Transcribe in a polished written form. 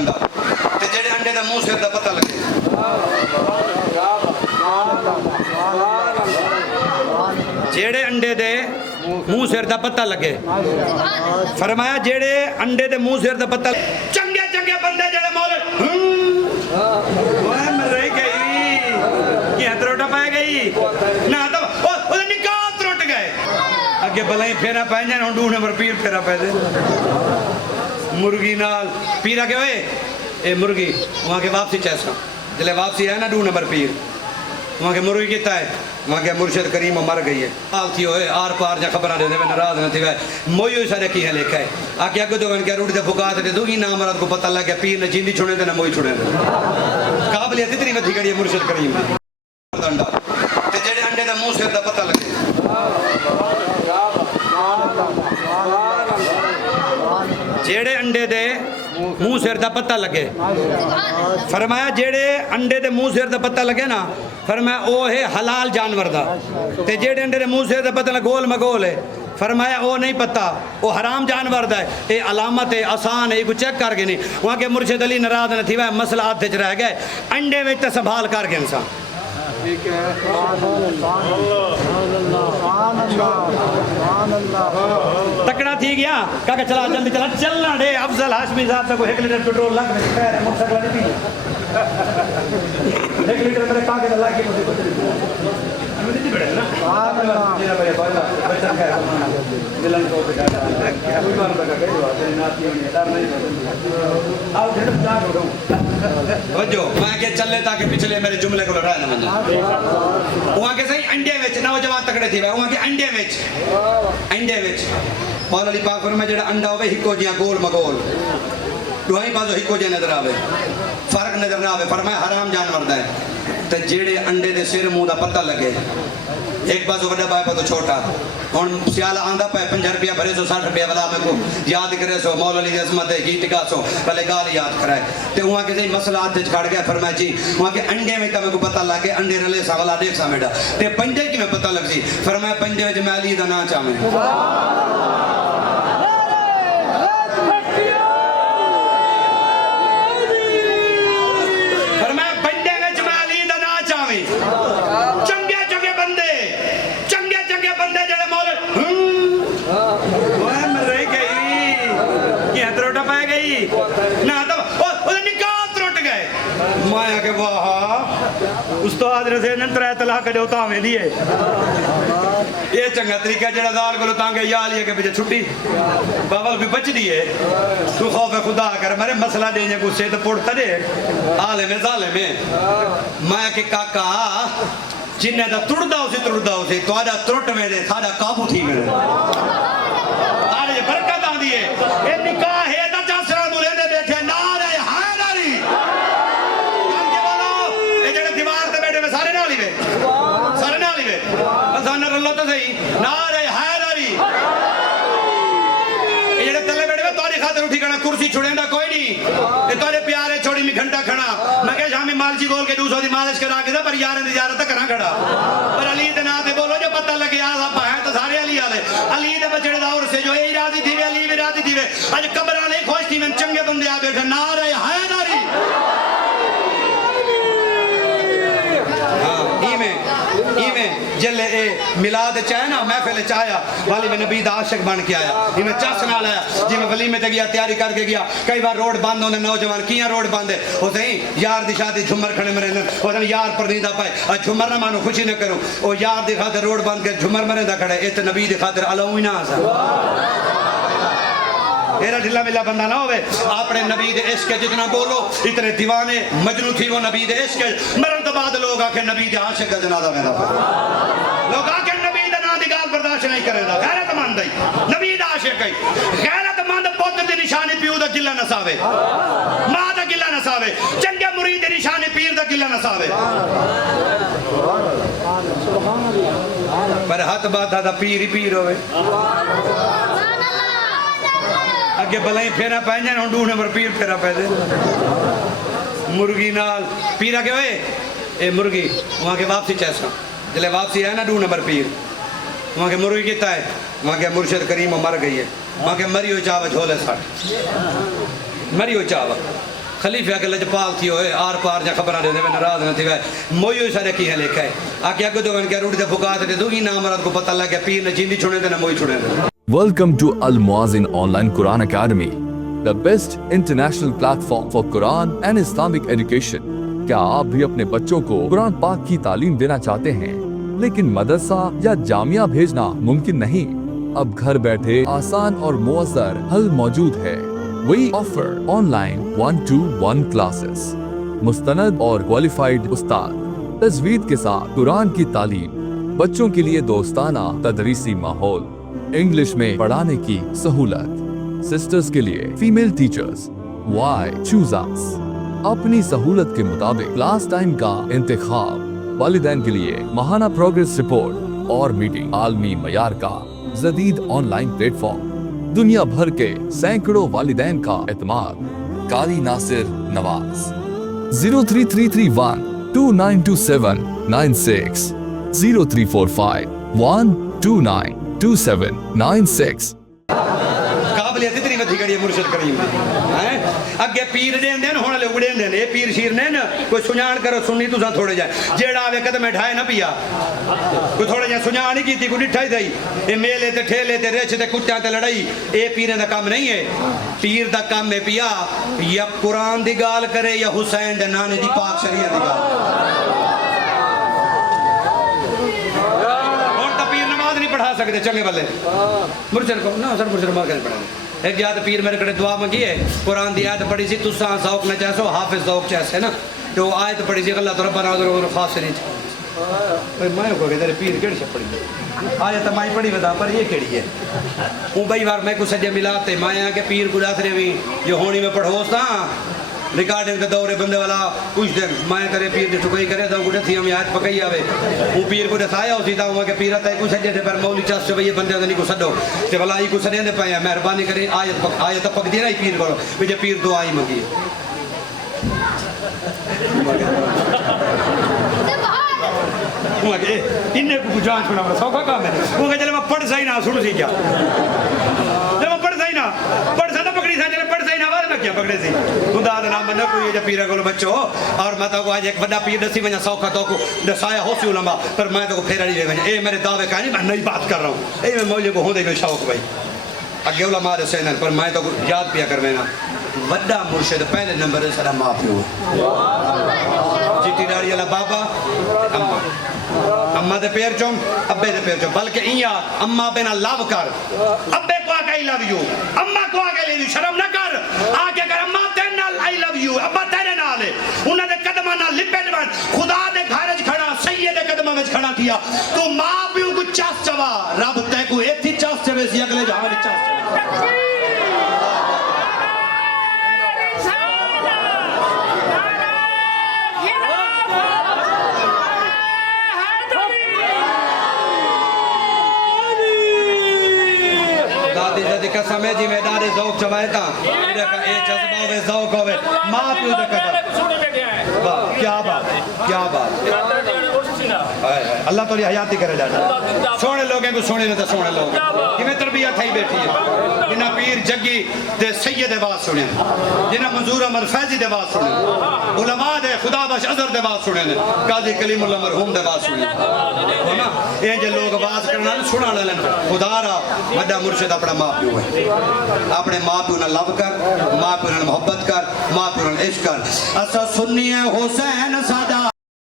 ڈنڈا تے جڑے انڈے دا منہ سر دا پتہ لگے جڑے انڈے دے منہ سر دا پتہ لگے فرمایا جڑے انڈے دے منہ سر دا پتہ چنگے چنگے بندے جڑے مول اوے مر رہی گئی کی ہتروٹا پائے گئی نہ تو او نکاح ترٹ گئے اگے بلائی پھیرا پائے جائیں ہوں 2 نمبر پیر پھیرا پائے دے مرگی نال پیرا کے ہوئے اے مرگی وہاں کے واپسی چیسا جلے واپسی ہے نا 2 نمبر پیر وہاں کے مرگی کیتا ہے وہاں کے مرشد کریم مر گئی ہے آل تھی ہوئے آر پار جا خبرہ دے دے میں نراز نہ تھی موئی ہوئی سارے کی ہے لکھا ہے آکے اگو دو کیا روڑ دے پھکاتے دے دوگی نام مراد کو پتہ لگا پیر نے جیندی چھوڑے دے نہ موئی چھوڑے دے قابلیت اتنی وتھی کری ہے مرشد کریم ڈنڈا تے جڑے انڈے دا منہ سر دا پتہ لگے جڑے انڈے دے منہ سر دا پتہ لگے فرمایا جڑے انڈے دے منہ سر دا پتہ لگے نا فرمایا او ہے حلال جانور دا تے جڑے انڈے دے منہ سر دا پتہ لگے گول مگول ہے فرمایا او نہیں پتہ او حرام جانور دا ہے اے علامت ہے آسان ہے یہ کو چیک کر کے نہیں وہاں کے مرشد علی ناراض نہ تھی وہ مسئلہ ہاتھ وچ رہ گئے انڈے وچ تے سنبھال کر کے انسان تکڑا تھی گیا کہا چلا جلدی چلا چلنا دے افضل ہاشمی صاحب سے کوئی 1 لیٹر پیٹرول لگ میں خیر ہے موٹر سائیکل نہیں پی 1 لیٹر میرے کہا کہ اللہ کی مجھے کچھ نہیں ہمیں دیتی بڑھے نا میرا بھائی بھائی بچہ خیر ملن کو بچاتا ہے کوئی بار لگا گئی دعا تیری ناتی ہونی ہے ڈر نہیں آؤ پھر جاگ ہو توجہ میں کہ چلے تاکہ پچھلے میرے جملے کو لڑایا نہ مجھے وہاں کے صحیح انڈے وچ نوجوان تکڑے تھی وہاں کے انڈے وچ مولا علی پاک فرمائے جڑا انڈا ہوئے ہکو جیاں گول مگول دوہائی بازو ہکو جیاں نظر آوے فرق نظر نہ آوے فرمائے حرام جانور دا ہے تے جڑے انڈے دے سر منہ دا پتہ لگے ایک بازو بڑا پائے پا تو چھوٹا ہون سیالہ آندہ پائے 50 روپیہ بھرے سو 60 روپیہ والا میں کو یاد کرے سو مولا علی عظمت ہے گیت گا سو پہلے گال یاد کرائے تے وہاں کے صحیح مسئلہ آتے چھڑ گیا فرمائے جی وہاں کے انڈے میں تا میں کو پتہ لگے انڈے رلے سا والا دیکھ سا میڈا تے پنجے کی میں پتہ لگ سی فرمائے پنجے میں جمع علی دا نا چاہمیں مایا کہ واہ استاد رسے ننترہ طلاق جو تاویں دیئے یہ چنگا طریقہ جڑا دار کو تانگے یا لیے کہ بجھے چھٹی باول بھی بچ دیئے تو خوف خدا کر میرے مسئلہ دینے کو سے تو پڑتا دے عالم ظالم ہے مایا کہ کاکا جنہیں دا تڑدا ہو سے تو آجا ترٹ میں دے تھاڑا کابو تھی میں دے آجا برکت آن دیئے یہ نکاح ہے دا جاسرہ مولے دے بیٹھے نارے اللہ تو صحیح نعرہ حیدری یہ جڑے تلے بیٹھے میں تاری خاطر اٹھی کرنا کرسی چھوڑیں دا کوئی نہیں یہ تارے پیارے چھوڑی میں گھنٹا کھڑا میں کہ شامی مالچی گول کے 200 دی مالش کرا کے دا پر یارن دی زیارت کرا کھڑا پر علی دے نا دے بولو جو پتہ لگے آزا پاہے تو سارے علی آلے علی دے بچڑے داور سے جو اے راضی تھی وے علی بھی راضی تھی وے آج قبر آلے خوش تھی میں چنگے بندے آ بیٹھے نعرہ حیدری جلے اے ملاد چاہے نا محفل چاہیا والی میں نبی دا عاشق بن کے آیا یہ میں چاس نہ لایا جی میں ولی میں تے گیا تیاری کر کے گیا کئی بار روڈ بند ہونے نوجوان کیاں روڈ بند ہے وہ صحیح یار دی شادی جھمر کھڑے مرے وہ صحیح یار پر نہیں دا پائے آج جھمر نہ مانو خوشی نہ کرو وہ یار دی خاطر روڈ بند کے جھمر مرے دا کھڑے ایت نبی دی خاطر علوی نہ آسا میرا ڈھلا ملا بندہ نہ ہوئے اپنے نبی دے عشق جتنا بولو اتنے دیوانے مجنو تھی وہ نبی دے عشق مرن تو بعد لوگ آکے نبی دے عاشق کا جنازہ میں نہ پڑھا لوگ آکے نبی دے نا دی گال برداشت نہیں کرے دا غیرت مند ہے نبی دے عاشق ہے غیرت مند پوت دی نشانی پیو دا گلہ نہ ساوے ماں دا گلہ نہ ساوے چنگے مرید دی نشانی پیر دا گلہ نہ ساوے پر ہاتھ بات دا پیر ہی پیر ہوئے اگے بلائیں پھیرا پائیں جائیں ہوں 2 نمبر پیر پھیرا پائے دے مرگی نال پیرا کے ہوئے اے مرگی وہاں کے واپسی چیسا جلے واپسی ہے نا 2 نمبر پیر وہاں کے مرگی کیتا ہے وہاں کے مرشد کریم مر گئی ہے وہاں کے مری ہوئی چاوہ جھولے ساٹھ مری ہوئی چاوہ خلیفہ کے لجپال تھی ہوئے آر پار جا خبرہ دے دے میں ناراض نہ تھی گئے مویو ہی سارے کی ہیں لکھا ہے آکے اگو جو کیا روٹی دے پھکاتے دے دوگی نام مرد کو پتہ لگا پیر نے جیندی چھوڑے دے نہ موی چھوڑے دے. Welcome to Al Muazzin Online Quran Academy, the best international platform for Quran and Islamic education. کیا آپ بھی اپنے بچوں کو قرآن پاک کی تعلیم دینا چاہتے ہیں لیکن مدرسہ یا جامعہ بھیجنا ممکن نہیں؟ اب گھر بیٹھے آسان اور مؤثر حل موجود ہے. We offer online 1-to-1 classes, مستند اور qualified استاد، تجوید کے ساتھ قرآن کی تعلیم، بچوں کے لیے دوستانہ تدریسی ماحول، انگلش میں پڑھانے کی سہولت، سسٹرز کے لیے female teachers. Why choose us؟ اپنی سہولت کے مطابق کلاس ٹائم کا انتخاب، والدین کے لیے ماہانہ پروگریس رپورٹ اور میٹنگ، عالمی معیار کا جدید آن لائن پلیٹ فارم، دنیا بھر کے سینکڑوں والدین کا اعتماد. قاری ناصر نواز 03331 2927 96 0345 129 2796. قابلیت اتنی ودھی گڑی ہے مرشد کریم دی اگے پیر دین دین ہونے لے اگڑے دین اے پیر شیر نے نا کوئی سنیان کرو سنی تو ساں تھوڑے جائے جیڑا آوے قدم اٹھائے نہ پیا کوئی تھوڑے جائے سنیان ہی کی تھی کوئی نٹھائی دائی اے میلے تے ٹھیلے تے ریچ تے کتیاں تے لڑائی اے پیریں دا کام نہیں ہے. پیر دا کام ہے پیا یا قرآن دی گال کرے یا حسین دے نانے دی پاک شریعت دی گال. اور تا پیر نماز نہیں پڑھا سکتے چنگے بلے مرشد کو نا سر مرشد نماز کرنے پڑھا. ایک یاد پیر میرے کڑے دعا مانگی ہے قرآن دی آیت پڑھی سی تساں ذوق نہ چاہسو حافظ ذوق چاہسے نا تو آیت پڑھی سی اللہ تو ربنا ذرور خاصرین. میں کو کہ تیرے پیر کیڑی سے پڑھی آیت مائی پڑھی بتا پر یہ کیڑی ہے اون بھائی بار میں کو سجے ملاتے میں کہ پیر کو داترے بھی یہ ہونی میں پڑھوستا ریکارڈنگ کے دورے بندے والا کچھ دن میں کرے پیر دی ٹھکائی کرے تو گڈے تھی ہم آیت پکئی آوے وہ پیر کو دسایا اسی تا ہوا کہ پیر تے کو سجے تے پر مولوی چاس سے یہ بندے نہیں کو سڈو تے بھلا ای کو سڈے دے پے مہربانی کرے آیت پک دی رہی پیر کو وچ پیر دعائی منگی وہ کہ اننے کو جان چھوڑا بڑا سوکھا کام ہے وہ کہ چلے میں پڑھ سہی نہ سن سی کیا جب میں پڑھ سہی نہ پڑھ سا نہ پکڑی سا چلے پڑھ سہی نہ وار میں کیا پکڑے سی خدا دا نام نہ کوئی جو پیرا کو بچو اور میں تو آج ایک بڑا پیر دسی وجہ سوکھا تو کو دسایا ہو سی علماء پر میں تو پھیرا نہیں وجہ اے میرے دعوے کا نہیں میں نئی بات کر رہا ہوں اے میں مولوی کو ہوندے جو شوق بھائی اگے علماء دے سینن پر میں تو یاد پیا کر وینا بڑا مرشد پہلے نمبر ہے سارا ماں پیو چٹی ڈاڑی والا بابا اما اما دے پیر چوم ابے دے پیر چوم بلکہ ایاں اما پہ نہ لو کر ابے کو آگے I love you اما کو آگے لے شرم نہ کر آگے کر اما تیرے نال I love you ابا تیرے نال انہاں دے قدماں نال لپٹ بن خدا دے گھر وچ کھڑا سید دے قدماں وچ کھڑا کیا تو ماں پیو کو چاس چوا رب تے کو ایتھی چاس چوے سی اگلے جہاں وچ چاس چوا قسم ہے جی میں دارے ذوق چوائے تا اے جذبہ ہوئے ذوق ہوئے ماں پیو دے قدر کیا بات کیا بات اللہ تو حیاتی کرے جاتا سونے لوگیں کو سونے نہ سونے لوگ کہ میں تربیت تھائی بیٹھی ہے جنہ پیر جگی دے سید بات سنے جنہ منظور عمر فیضی دے بات سنے علماء دے خدا بخش عذر دے بات سنے قاضی کلیم اللہ مرحوم دے بات سنے یہ جو لوگ آواز کرنا سنا لین خدا را بڑا مرشد اپنا ماں پیو ہے اپنے ماں پیو نہ لو کر ماں پیو نہ محبت کر ماں پیو نہ عشق کر اسا سنی ہے حسین